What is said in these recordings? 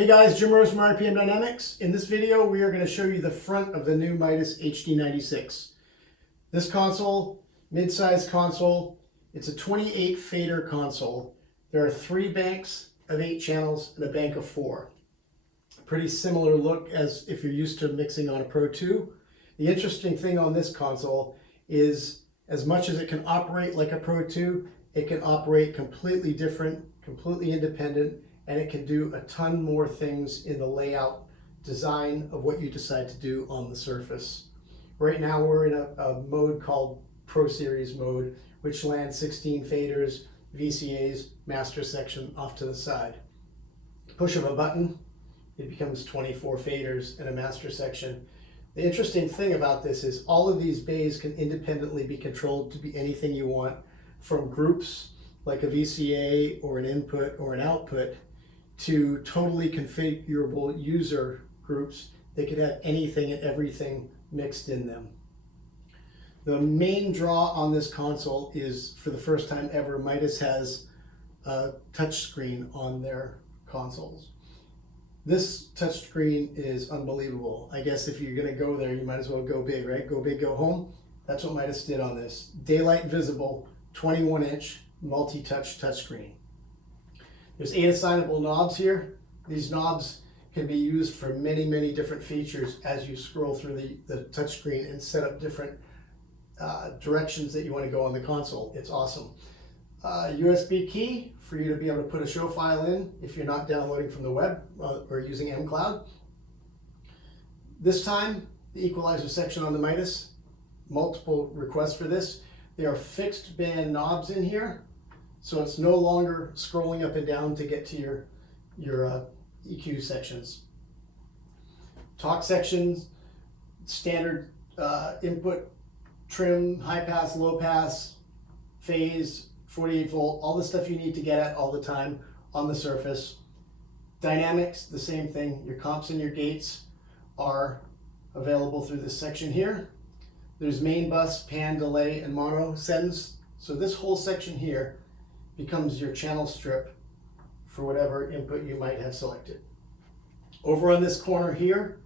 Hey guys, Jim Rose from RPM Dynamics. In this video, we are going to show you the front of the new Midas HD96. This console, mid-size console, it's a 28 fader console. There are 3 banks of 8 channels and a bank of 4. Pretty similar look as if you're used to mixing on a Pro 2. The interesting thing on this console is as much as it can operate like a Pro 2, it can operate completely different, completely independent, and it can do a ton more things in the layout design of what you decide to do on the surface. Right now we're in a mode called Pro Series mode, which lands 16 faders, VCAs, master section off to the side. Push of a button, it becomes 24 faders and a master section. The interesting thing about this is all of these bays can independently be controlled to be anything you want, from groups like a VCA or an input or an output to totally configurable user groups that could have anything and everything mixed in them. The main draw on this console is, for the first time ever, Midas has a touchscreen on their consoles. This touchscreen is unbelievable. I guess if you're gonna go there, you might as well go big, right? Go big, go home. That's what Midas did on this. Daylight visible, 21-inch multi-touch touchscreen. There's 8 assignable knobs here. These knobs can be used for many, many different features as you scroll through the touchscreen and set up different directions that you want to go on the console. It's awesome. USB key for you to be able to put a show file in if you're not downloading from the web or using mCloud. This time, the equalizer section on the Midas, multiple requests for this. There are fixed band knobs in here, so it's no longer scrolling up and down to get to your EQ sections. Talk sections, standard input, trim, high pass, low pass, phase, 48 volt, all the stuff you need to get at all the time on the surface. Dynamics, the same thing. Your comps and your gates are available through this section here. There's main bus, pan, delay, and mono sends. So this whole section here becomes your channel strip for whatever input you might have selected. Over on this corner here,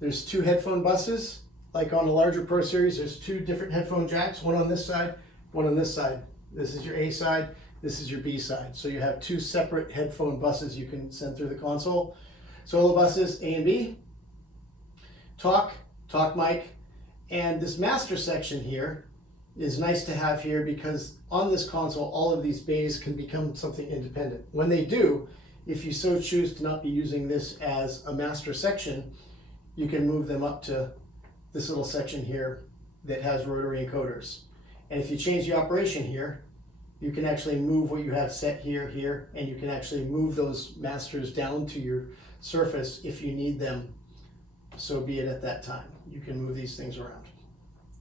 there's 2 headphone buses. Like on a larger Pro Series, there's 2 different headphone jacks, one on this side, one on this side. This is your A side, this is your B side. So you have 2 separate headphone buses you can send through the console. Solo buses, A and B. Talk mic, and this master section here is nice to have here because on this console, all of these bays can become something independent. When they do, if you so choose to not be using this as a master section, you can move them up to this little section here that has rotary encoders. And if you change the operation here, you can actually move what you have set here, and you can actually move those masters down to your surface if you need them, so be it at that time. You can move these things around.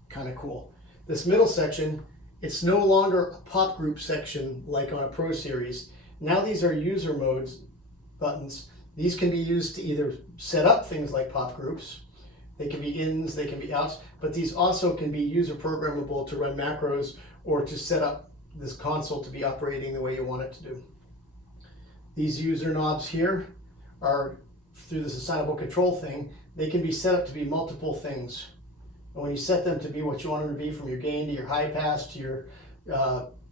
Kind of cool. This middle section, it's no longer a pop group section like on a Pro Series. Now these are user modes buttons. These can be used to either set up things like pop groups. They can be ins, they can be outs, but these also can be user programmable to run macros or to set up this console to be operating the way you want it to do. These user knobs here are, through this assignable control thing, they can be set up to be multiple things. And when you set them to be what you want them to be, from your gain to your high pass to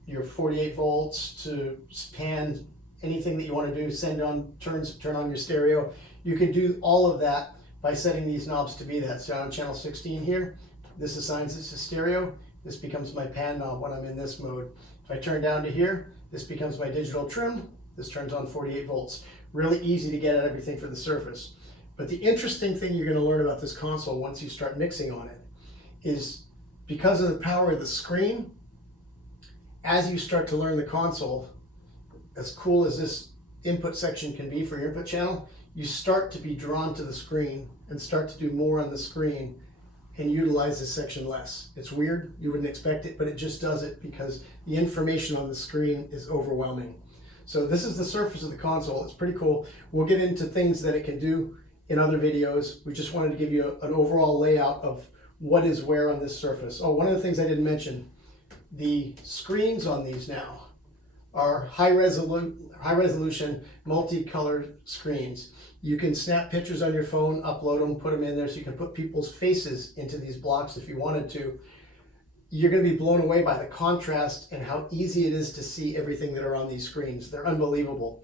your 48 volts to pan, anything that you want to do, send on, turn on your stereo, you can do all of that by setting these knobs to be that. So on channel 16 here, this assigns this to stereo. This becomes my pan knob when I'm in this mode. If I turn down to here, this becomes my digital trim. This turns on 48 volts. Really easy to get at everything for the surface. But the interesting thing you're going to learn about this console once you start mixing on it is, because of the power of the screen, as you start to learn the console, as cool as this input section can be for your input channel, you start to be drawn to the screen and start to do more on the screen and utilize this section less. It's weird, you wouldn't expect it, but it just does it because the information on the screen is overwhelming. So this is the surface of the console. It's pretty cool. We'll get into things that it can do in other videos. We just wanted to give you an overall layout of what is where on this surface. Oh, one of the things I didn't mention, the screens on these now are high resolution multicolor screens. You can snap pictures on your phone, upload them, put them in there, so you can put people's faces into these blocks if you wanted to. You're going to be blown away by the contrast and how easy it is to see everything that are on these screens. They're unbelievable.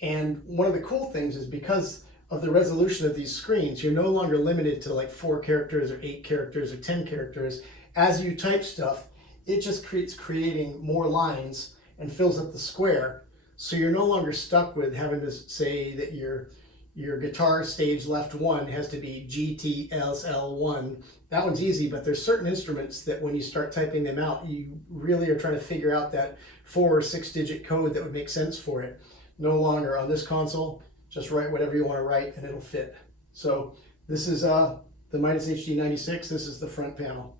And one of the cool things is because of the resolution of these screens, you're no longer limited to like 4 characters or 8 characters or 10 characters. As you type stuff, it just keeps creating more lines and fills up the square. So you're no longer stuck with having to say that your guitar stage left 1 has to be GTSL1. That one's easy, but there's certain instruments that when you start typing them out, you really are trying to figure out that 4 or 6 digit code that would make sense for it. No longer on this console, just write whatever you want to write and it'll fit. So this is the Midas HD96. This is the front panel.